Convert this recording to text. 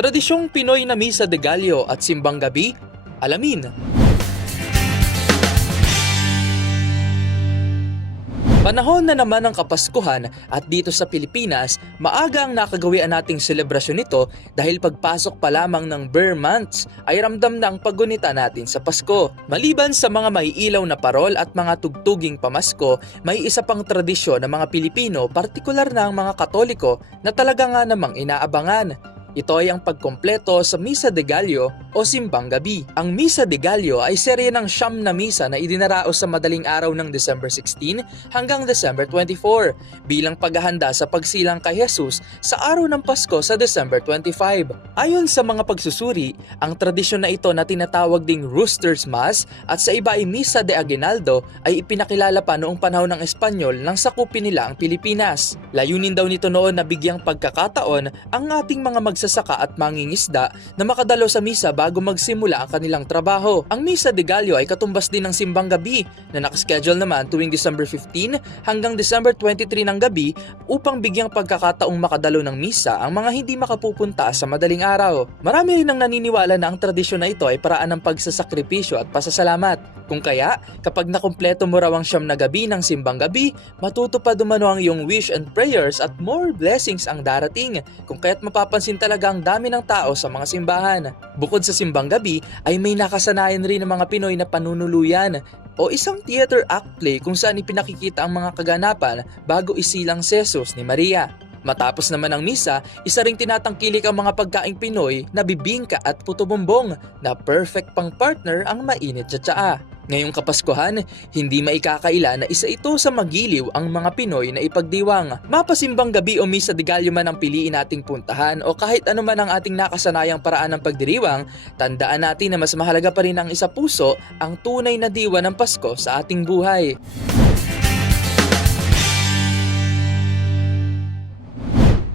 Tradisyong Pinoy na Misa de Gallo at Simbang Gabi? Alamin! Panahon na naman ng Kapaskuhan at dito sa Pilipinas, maaga ang nakagawian nating selebrasyon nito dahil pagpasok pa lamang ng Ber months ay ramdam na ang paggunita natin sa Pasko. Maliban sa mga maiilaw na parol at mga tugtuging pamasko, may isa pang tradisyon ng mga Pilipino, partikular na ang mga Katoliko, na talaga nga namang inaabangan. Ito ay ang pagkompleto sa Misa de Gallo o Simbang Gabi. Ang Misa de Gallo ay serye ng 9 na misa na idinaraos sa madaling araw ng December 16 hanggang December 24 bilang paghahanda sa pagsilang kay Jesus sa araw ng Pasko sa December 25. Ayon sa mga pagsusuri, ang tradisyon na ito na tinatawag ding Rooster's Mass at sa iba ay Misa de Aguinaldo ay ipinakilala pa noong panahon ng Espanyol nang sakupin nila ang Pilipinas. Layunin daw nito noon na bigyang pagkakataon ang ating mga magsasaka at mangingisda na makadalo sa misa bago magsimula ang kanilang trabaho. Ang Misa de Gallo ay katumbas din ng Simbang Gabi na nakaschedule naman tuwing December 15 hanggang December 23 ng gabi upang bigyang pagkakataong makadalo ng misa ang mga hindi makapupunta sa madaling araw. Marami rin ang naniniwala na ang tradisyon na ito ay paraan ng pagsasakripisyo at pasasalamat. Kung kaya, kapag nakumpleto mo raw ang 9 na gabi ng Simbang Gabi, matutupad umano ang iyong wish and prayers at more blessings ang darating. Kung kaya't mapapansin talaga ang dami ng tao sa mga simbahan. Bukod sa Simbang Gabi, ay may nakasanayan rin ng mga Pinoy na panunuluyan o isang theater act play kung saan ipinakikita ang mga kaganapan bago isilang si Jesus ni Maria. Matapos naman ang misa, isa ring tinatangkilik ang mga pagkaing Pinoy na bibingka at puto bumbong na perfect pang partner ang mainit sa tsaa. Ngayong Kapaskuhan, hindi maikakaila na isa ito sa magiliw ang mga Pinoy na ipagdiwang. Mapasimbang gabi o Misa de Gallo man ang piliin nating puntahan o kahit ano man ang ating nakasanayang paraan ng pagdiriwang, tandaan natin na mas mahalaga pa rin ang isa puso, ang tunay na diwa ng Pasko sa ating buhay.